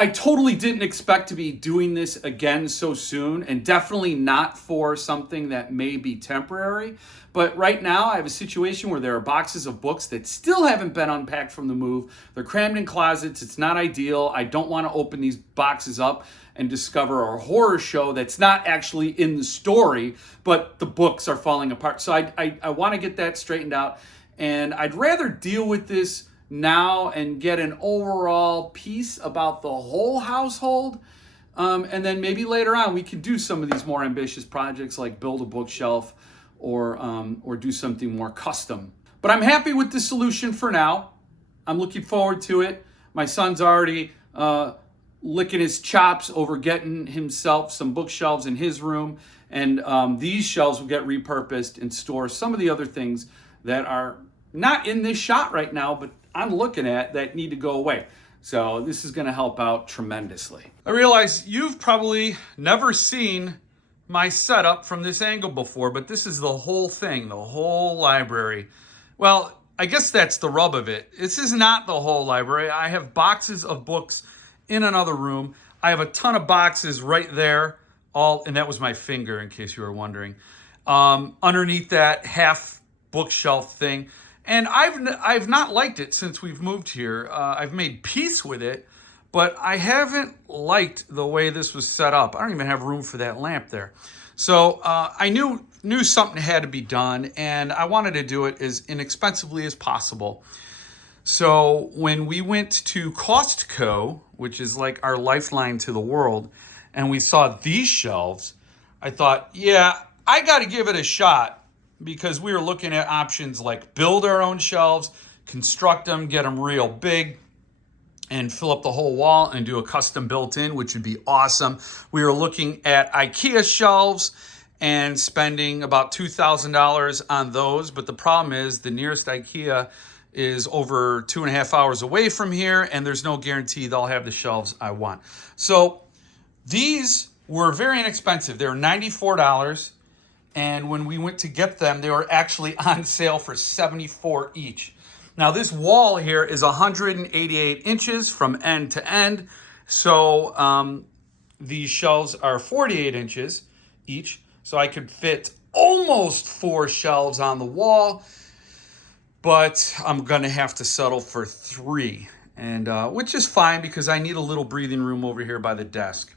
I totally didn't expect to be doing this again so soon, and definitely not for something that may be temporary. But right now I have a situation where there are boxes of books that still haven't been unpacked from the move. They're crammed in closets. It's not ideal. I don't want to open these boxes up and discover a horror show that's not actually in the story, but the books are falling apart. So I want to get that straightened out, and I'd rather deal with this now and get an overall piece about the whole household. And then maybe later on we could do some of these more ambitious projects like build a bookshelf or do something more custom. But I'm happy with the solution for now. I'm looking forward to it. My son's already licking his chops over getting himself some bookshelves in his room. And these shelves will get repurposed and store some of the other things that are not in this shot right now, but I'm looking at that need to go away. So this is going to help out tremendously. I realize you've probably never seen my setup from this angle before, but this is the whole thing, the whole library. Well, I guess that's the rub of it. This is not the whole library. I have boxes of books in another room. I have a ton of boxes right there, and that was my finger in case you were wondering. Underneath that half bookshelf thing. And I've not liked it since we've moved here. I've made peace with it, but I haven't liked the way this was set up. I don't even have room for that lamp there. So I knew something had to be done, and I wanted to do it as inexpensively as possible. So when we went to Costco, which is like our lifeline to the world, and we saw these shelves, I thought, yeah, I got to give it a shot. Because we were looking at options like build our own shelves, construct them, get them real big, and fill up the whole wall and do a custom built-in, which would be awesome. We were looking at IKEA shelves and spending about $2,000 on those. But the problem is the nearest IKEA is over 2.5 hours away from here, and there's no guarantee they'll have the shelves I want. So these were very inexpensive. They were $94. And when we went to get them, they were actually on sale for $74 each. Now, this wall here is 188 inches from end to end. So these shelves are 48 inches each. So I could fit almost 4 shelves on the wall. But I'm going to have to settle for 3. And which is fine because I need a little breathing room over here by the desk.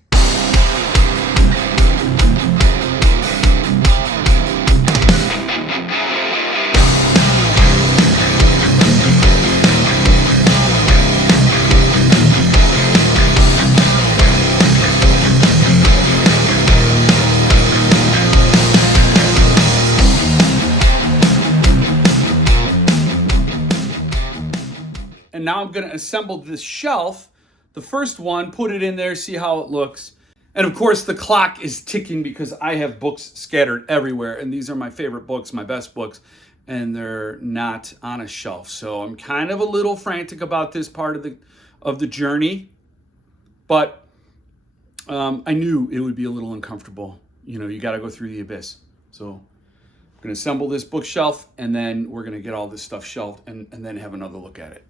And now I'm going to assemble this shelf, the first one, put it in there, see how it looks. And of course, the clock is ticking because I have books scattered everywhere. And these are my favorite books, my best books, and they're not on a shelf. So I'm kind of a little frantic about this part of the journey. But I knew it would be a little uncomfortable. You know, you got to go through the abyss. So I'm going to assemble this bookshelf, and then we're going to get all this stuff shelved and then have another look at it.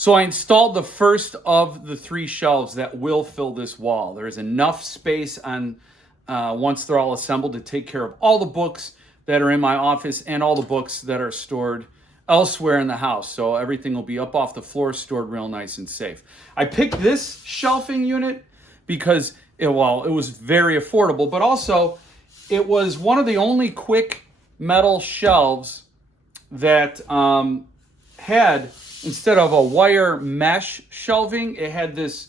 So I installed the first of the 3 shelves that will fill this wall. There is enough space on once they're all assembled to take care of all the books that are in my office and all the books that are stored elsewhere in the house. So everything will be up off the floor, stored real nice and safe. I picked this shelving unit because it was very affordable, but also it was one of the only quick metal shelves that had, instead of a wire mesh shelving, it had this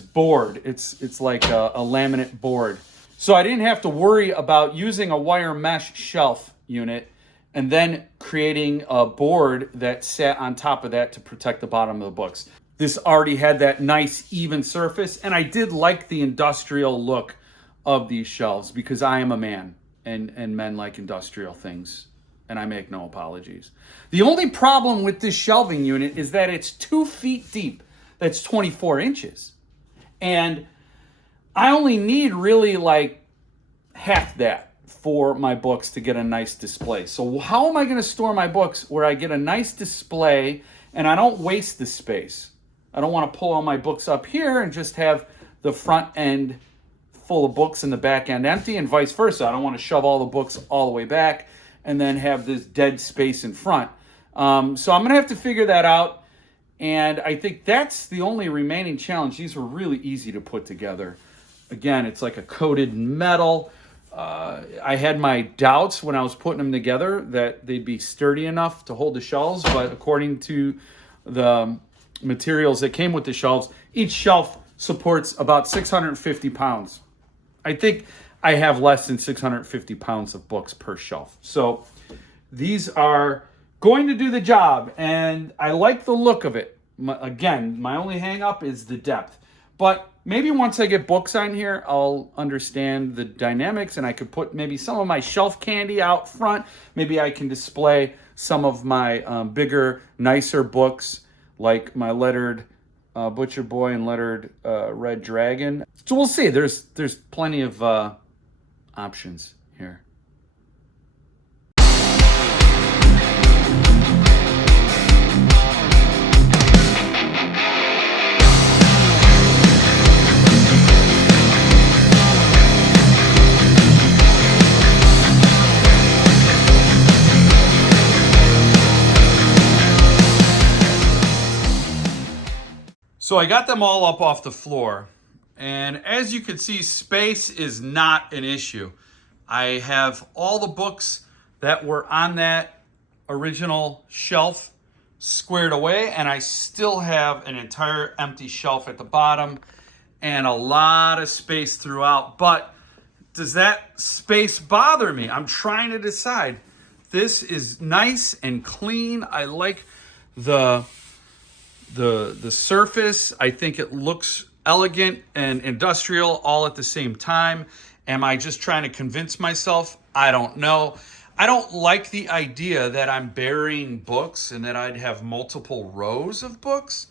board. It's like a laminate board. So I didn't have to worry about using a wire mesh shelf unit and then creating a board that sat on top of that to protect the bottom of the books. This already had that nice even surface, and I did like the industrial look of these shelves because I am a man, and men like industrial things, and I make no apologies. The only problem with this shelving unit is that it's 2 feet deep. That's 24 inches. And I only need really like half that for my books to get a nice display. So how am I going to store my books where I get a nice display and I don't waste the space? I don't want to pull all my books up here and just have the front end full of books and the back end empty, and vice versa. I don't want to shove all the books all the way back and then have this dead space in front. So I'm going to have to figure that out. And I think that's the only remaining challenge. These were really easy to put together. Again, it's like a coated metal. I had my doubts when I was putting them together that they'd be sturdy enough to hold the shelves, but according to the materials that came with the shelves, each shelf supports about 650 pounds. I think I have less than 650 pounds of books per shelf. So these are going to do the job, and I like the look of it. Again, my only hang up is the depth. But maybe once I get books on here, I'll understand the dynamics, and I could put maybe some of my shelf candy out front. Maybe I can display some of my bigger, nicer books, like my lettered Butcher Boy and lettered Red Dragon. So we'll see. There's plenty of options here. So I got them all up off the floor, and as you can see, space is not an issue. I have all the books that were on that original shelf squared away, and I still have an entire empty shelf at the bottom and a lot of space throughout. But does that space bother me? I'm trying to decide. This is nice and clean. I like the surface. I think it looks elegant and industrial all at the same time. Am I just trying to convince myself? I don't know. I don't like the idea that I'm burying books and that I'd have multiple rows of books.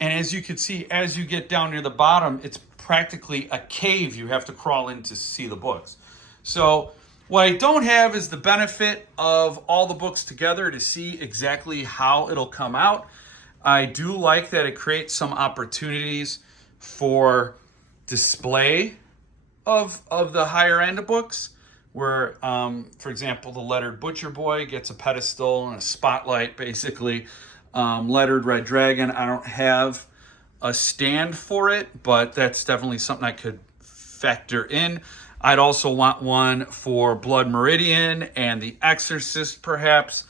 And as you can see, as you get down near the bottom, it's practically a cave you have to crawl in to see the books. So what I don't have is the benefit of all the books together to see exactly how it'll come out. I do like that it creates some opportunities for display of the higher end of books, where, for example, the lettered Butcher Boy gets a pedestal and a spotlight, basically. Lettered Red Dragon, I don't have a stand for it, but that's definitely something I could factor in. I'd also want one for Blood Meridian and The Exorcist, perhaps,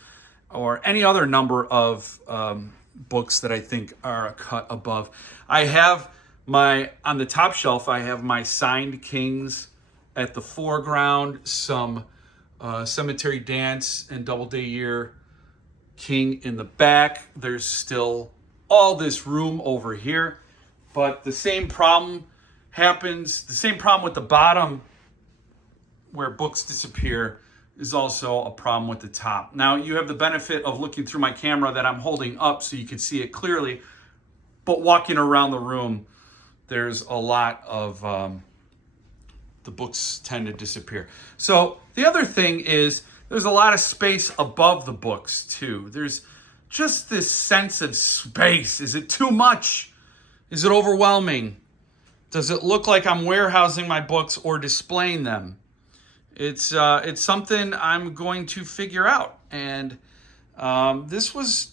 or any other number of books that I think are a cut above. I have on the top shelf, I have my signed Kings at the foreground, some Cemetery Dance and Doubleday Year King in the back. There's still all this room over here, but the same problem happens. The same problem with the bottom where books disappear is also a problem with the top. Now, you have the benefit of looking through my camera that I'm holding up so you can see it clearly, but walking around the room, there's a lot of the books tend to disappear. So the other thing is there's a lot of space above the books too. There's just this sense of space. Is it too much? Is it overwhelming? Does it look like I'm warehousing my books or displaying them? It's something I'm going to figure out, and This was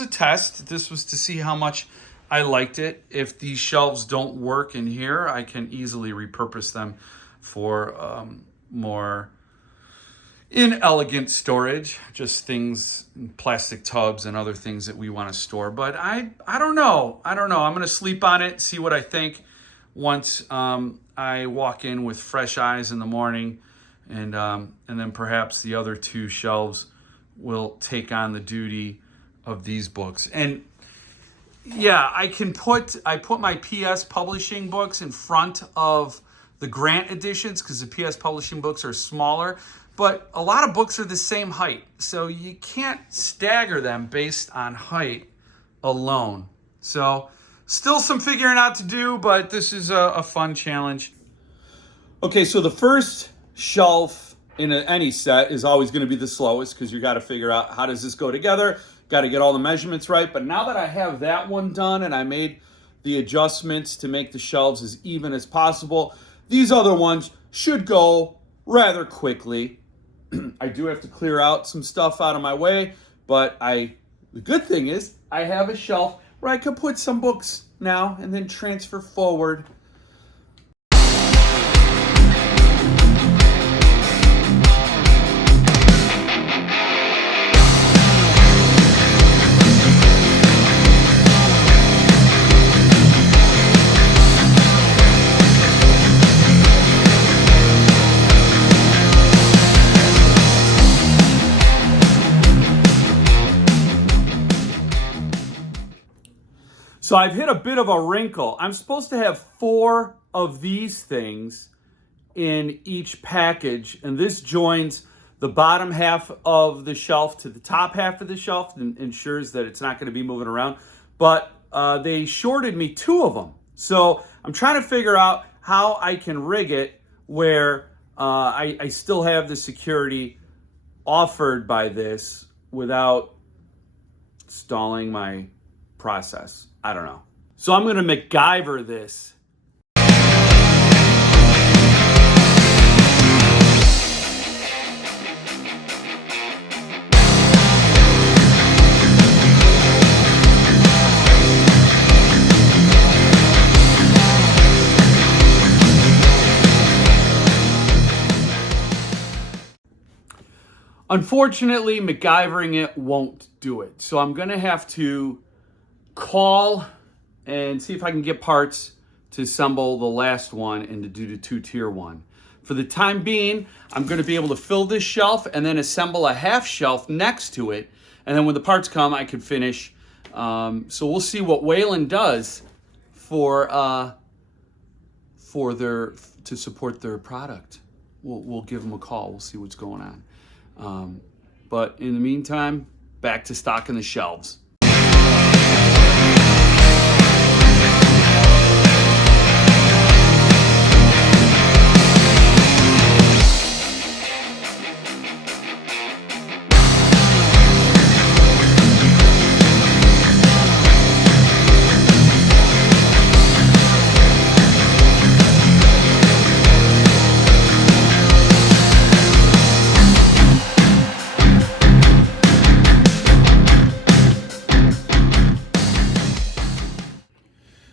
a test. This was to see how much I liked it. If these shelves don't work in here, I can easily repurpose them for more inelegant storage, just things, plastic tubs and other things that we want to store. But I don't know. I'm going to sleep on it, see what I think once I walk in with fresh eyes in the morning, and then perhaps the other two shelves will take on the duty of these books. And yeah, I put my PS Publishing books in front of the Grant editions because the PS Publishing books are smaller, but a lot of books are the same height, so you can't stagger them based on height alone. So still some figuring out to do, but this is a fun challenge. Okay, so the first shelf in any set is always going to be the slowest because you got to figure out how does this go together. Got to get all the measurements right. But now that I have that one done and I made the adjustments to make the shelves as even as possible, these other ones should go rather quickly. I do have to clear out some stuff out of my way, but the good thing is I have a shelf where I could put some books now and then transfer forward. So I've hit a bit of a wrinkle. I'm supposed to have 4 of these things in each package, and this joins the bottom half of the shelf to the top half of the shelf and ensures that it's not going to be moving around. But they shorted me 2 of them. So I'm trying to figure out how I can rig it where I still have the security offered by this without stalling my process. I don't know. So I'm going to MacGyver this. Unfortunately, MacGyvering it won't do it. So I'm going to have to call and see if I can get parts to assemble the last one and to do the 2-tier one. For the time being, I'm going to be able to fill this shelf and then assemble a half shelf next to it. And then when the parts come, I can finish. So we'll see what Whalen does to support their product. We'll give them a call. We'll see what's going on. But in the meantime, back to stocking the shelves.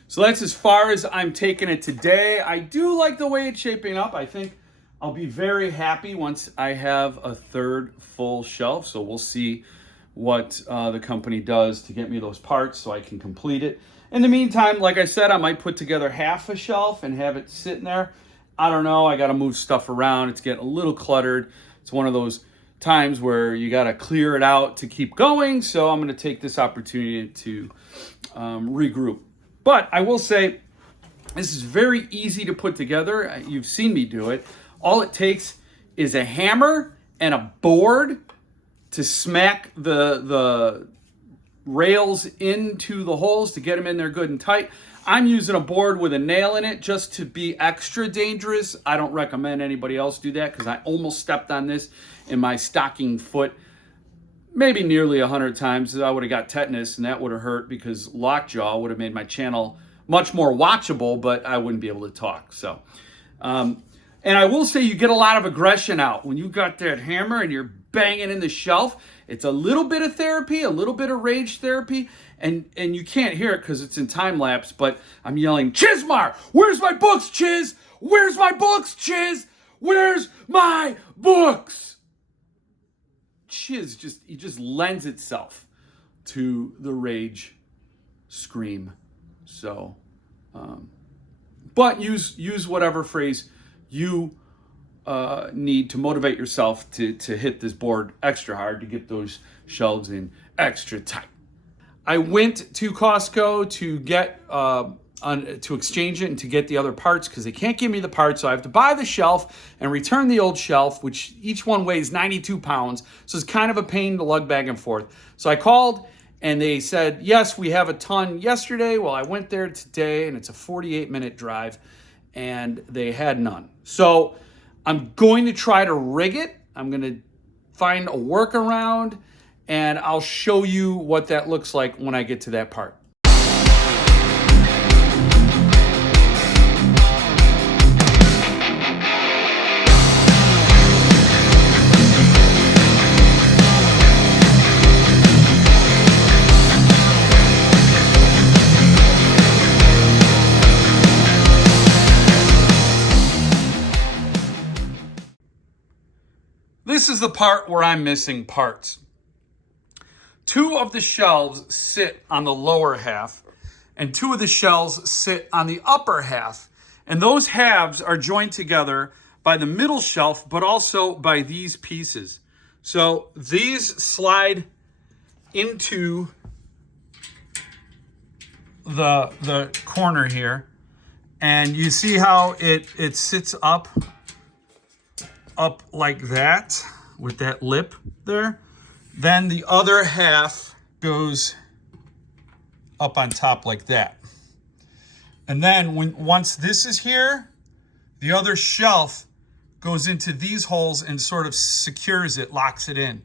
So that's as far as I'm taking it today. I do like the way it's shaping up. I think I'll be very happy once I have a third full shelf. So we'll see what the company does to get me those parts so I can complete it. In the meantime, like I said, I might put together half a shelf and have it sitting there. I don't know. I got to move stuff around. It's getting a little cluttered. It's one of those times where you got to clear it out to keep going. So I'm going to take this opportunity to regroup. But I will say, this is very easy to put together. You've seen me do it. All it takes is a hammer and a board to smack the rails into the holes to get them in there good and tight. I'm using a board with a nail in it just to be extra dangerous. I don't recommend anybody else do that because I almost stepped on this in my stocking foot maybe nearly 100 times. I would have got tetanus and that would have hurt because lockjaw would have made my channel much more watchable, but I wouldn't be able to talk. So, and I will say you get a lot of aggression out when you got that hammer and you're banging in the shelf. It's a little bit of therapy, a little bit of rage therapy, and you can't hear it because it's in time lapse, but I'm yelling, Chismar, where's my books, Chiz? Where's my books, Chiz? Where's my books? Chiz just lends itself to the rage scream. So, but use whatever phrase you need to motivate yourself to hit this board extra hard to get those shelves in extra tight. I went to Costco to get to exchange it and to get the other parts because they can't give me the parts, so I have to buy the shelf and return the old shelf, which each one weighs 92 pounds, so it's kind of a pain to lug back and forth. So I called and they said, yes, we have a ton yesterday. Well, I went there today and it's a 48-minute drive and they had none. So I'm going to try to rig it. I'm going to find a workaround and I'll show you what that looks like when I get to that part. This is the part where I'm missing parts. 2 of the shelves sit on the lower half, and 2 of the shelves sit on the upper half. And those halves are joined together by the middle shelf, but also by these pieces. So these slide into the corner here, and you see how it sits up like that with that lip there. Then the other half goes up on top like that. And then once this is here, the other shelf goes into these holes and sort of secures it, locks it in.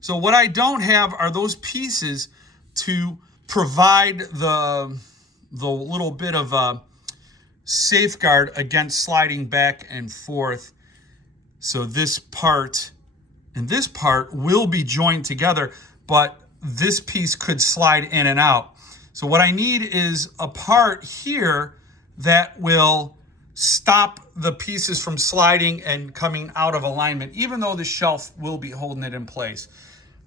So what I don't have are those pieces to provide the little bit of a safeguard against sliding back and forth. So this part and this part will be joined together, but this piece could slide in and out. So what I need is a part here that will stop the pieces from sliding and coming out of alignment, even though the shelf will be holding it in place.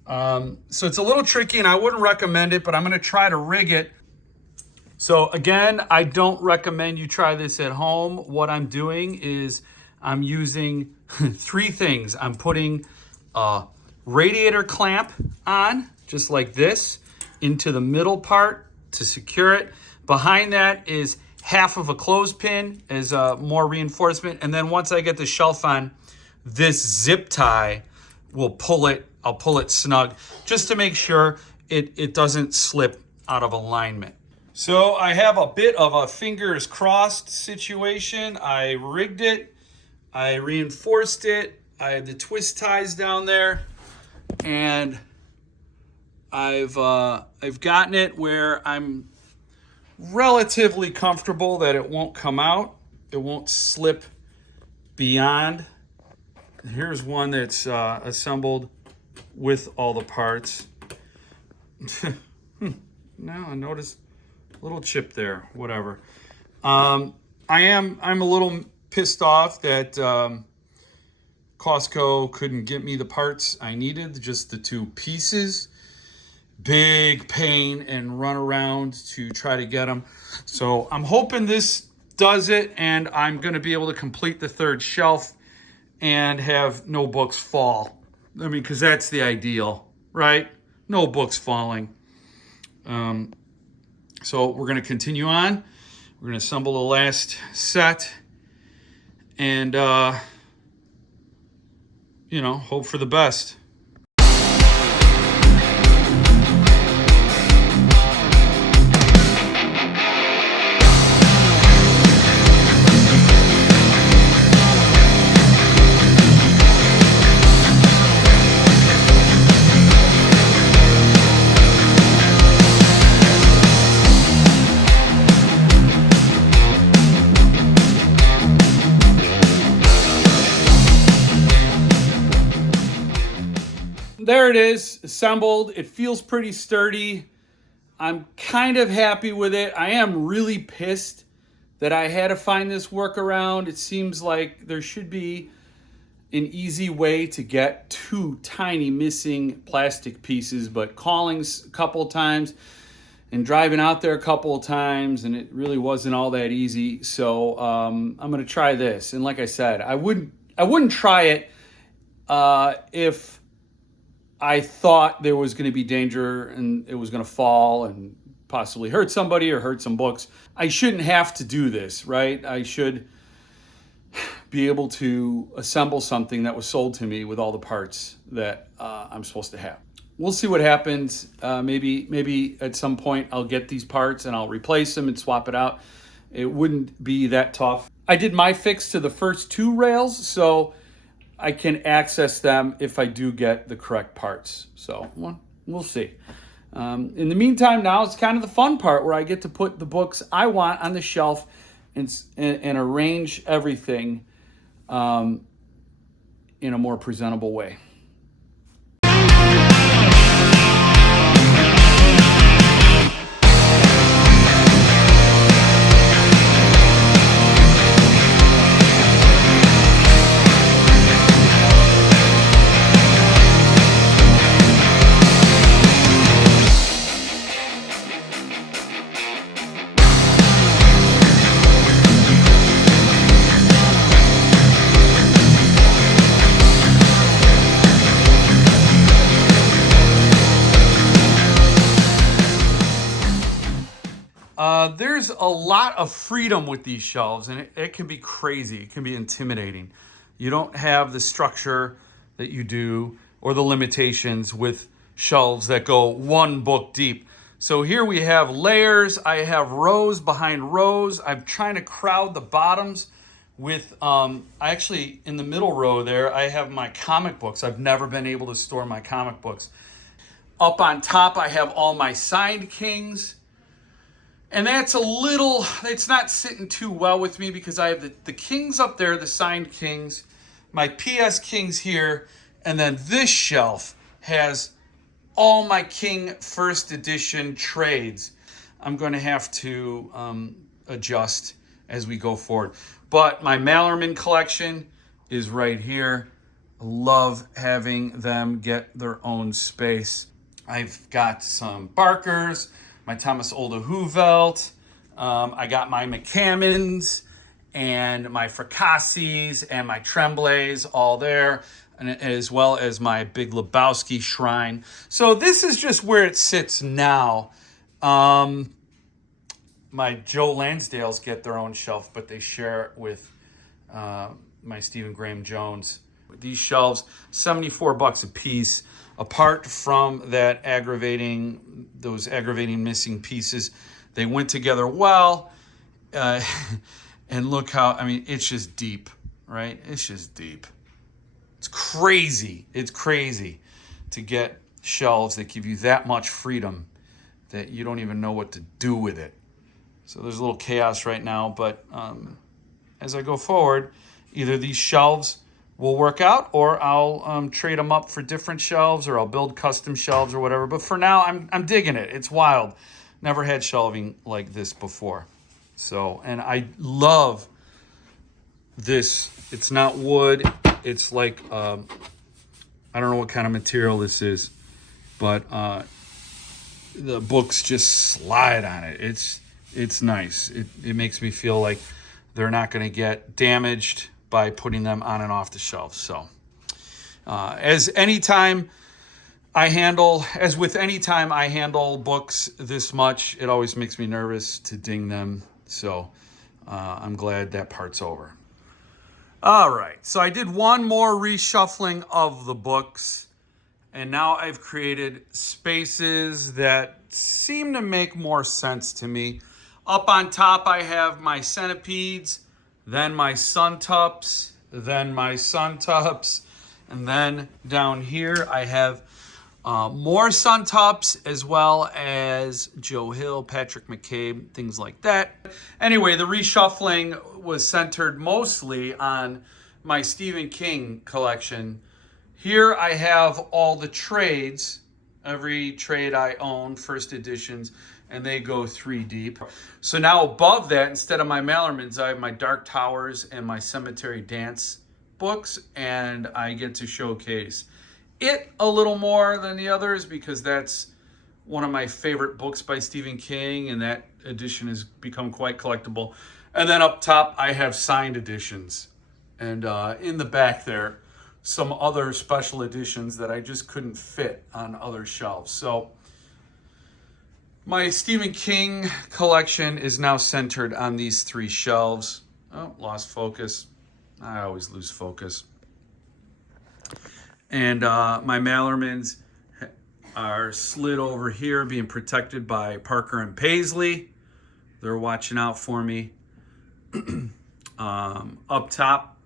So it's a little tricky and I wouldn't recommend it, but I'm gonna try to rig it. So again, I don't recommend you try this at home. What I'm doing is I'm using 3 things. I'm putting a radiator clamp on, just like this, into the middle part to secure it. Behind that is half of a clothespin as more reinforcement. And then once I get the shelf on, this zip tie will I'll pull it snug just to make sure it doesn't slip out of alignment. So I have a bit of a fingers crossed situation. I rigged it. I reinforced it. I have the twist ties down there, and I've gotten it where I'm relatively comfortable that it won't come out. It won't slip beyond. Here's one that's assembled with all the parts. Now I noticed a little chip there. Whatever. I'm a little pissed off that Costco couldn't get me the parts I needed, just the 2 pieces. Big pain and run around to try to get them. So I'm hoping this does it and I'm going to be able to complete the 3rd shelf and have no books fall. I mean, because that's the ideal, right? No books falling. So we're going to continue on. We're going to assemble the last set and, hope for the best. there it is, assembled. It feels pretty sturdy. I'm kind of happy with it. I am really pissed that I had to find this workaround. It seems like there should be an easy way to get two tiny missing plastic pieces, but calling a couple of times and driving out there a couple of times, and it really wasn't all that easy. So I'm going to try this. And like I said, I wouldn't try it if I thought there was going to be danger and it was going to fall and possibly hurt somebody or hurt some books. I shouldn't have to do this, right? I should be able to assemble something that was sold to me with all the parts that I'm supposed to have. We'll see what happens. Maybe at some point I'll get these parts and I'll replace them and swap it out. It wouldn't be that tough. I did my fix to the first two rails, so I can access them if I do get the correct parts. So we'll see. In the meantime, now it's kind of the fun part where I get to put the books I want on the shelf and arrange everything in a more presentable way. There's a lot of freedom with these shelves, and it can be crazy. It can be intimidating. You don't have the structure that you do or the limitations with shelves that go one book deep. So here we have layers. I have rows behind rows. I'm trying to crowd the bottoms with, actually in the middle row there, I have my comic books. I've never been able to store my comic books. Up on top, I have all my signed Kings. And it's not sitting too well with me because I have the Kings up there, the signed Kings, my PS Kings here, and then this shelf has all my King first edition trades. I'm going to have to adjust as we go forward. But my Mallerman collection is right here. I love having them get their own space. I've got some Barkers, my Thomas Olde Hoevelt. I got my McCammons and my Fracassis and my Tremblays all there, and as well as my Big Lebowski shrine. So this is just where it sits now. My Joe Lansdales get their own shelf, but they share it with my Stephen Graham Jones. These shelves, $74 a piece. Apart from those aggravating missing pieces, they went together well. And look how, it's just deep, right? It's just deep. It's crazy. It's crazy to get shelves that give you that much freedom that you don't even know what to do with it. So there's a little chaos right now, but as I go forward, either these shelves will work out, or I'll trade them up for different shelves, or I'll build custom shelves or whatever. But for now, I'm digging it. It's wild. Never had shelving like this before. So, and I love this. It's not wood. It's like, I don't know what kind of material this is, but the books just slide on it. It's nice. It makes me feel like they're not going to get damaged by putting them on and off the shelf. So as with any time I handle books this much, it always makes me nervous to ding them. So I'm glad that part's over. All right, so I did one more reshuffling of the books, and now I've created spaces that seem to make more sense to me. Up on top, I have my centipedes, then my Suntups, then my Suntups, and then down here I have more Suntups, as well as Joe Hill, Patrick McCabe, things like that. Anyway, the reshuffling was centered mostly on my Stephen King collection Here I have all the trades, every trade I own, first editions, and they go 3 deep. So now above that, instead of my Mallermans, I have my Dark Towers and my Cemetery Dance books, and I get to showcase it a little more than the others because that's one of my favorite books by Stephen King, and that edition has become quite collectible. And then up top, I have signed editions. And in the back there, some other special editions that I just couldn't fit on other shelves. So my Stephen King collection is now centered on these 3 shelves. Oh, lost focus. I always lose focus. And my Mallermans are slid over here, being protected by Parker and Paisley. They're watching out for me. Up top,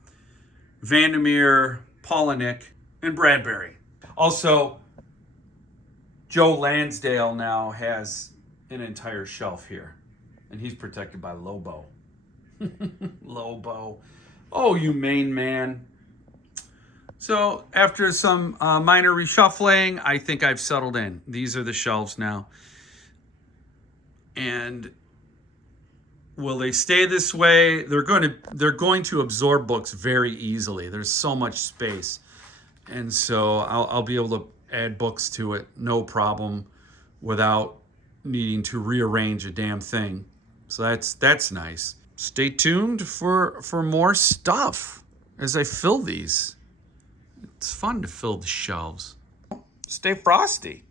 Vandermeer, Polinick, and Bradbury. Also, Joe Lansdale now has an entire shelf here, and he's protected by Lobo. Lobo. Oh, you Maine man. So after some minor reshuffling, I think I've settled in. These are the shelves now. And will they stay this way? They're going to absorb books very easily. There's so much space. And so I'll be able to add books to it, no problem, without needing to rearrange a damn thing. So that's nice. Stay tuned for more stuff as I fill these. It's fun to fill the shelves. Stay frosty.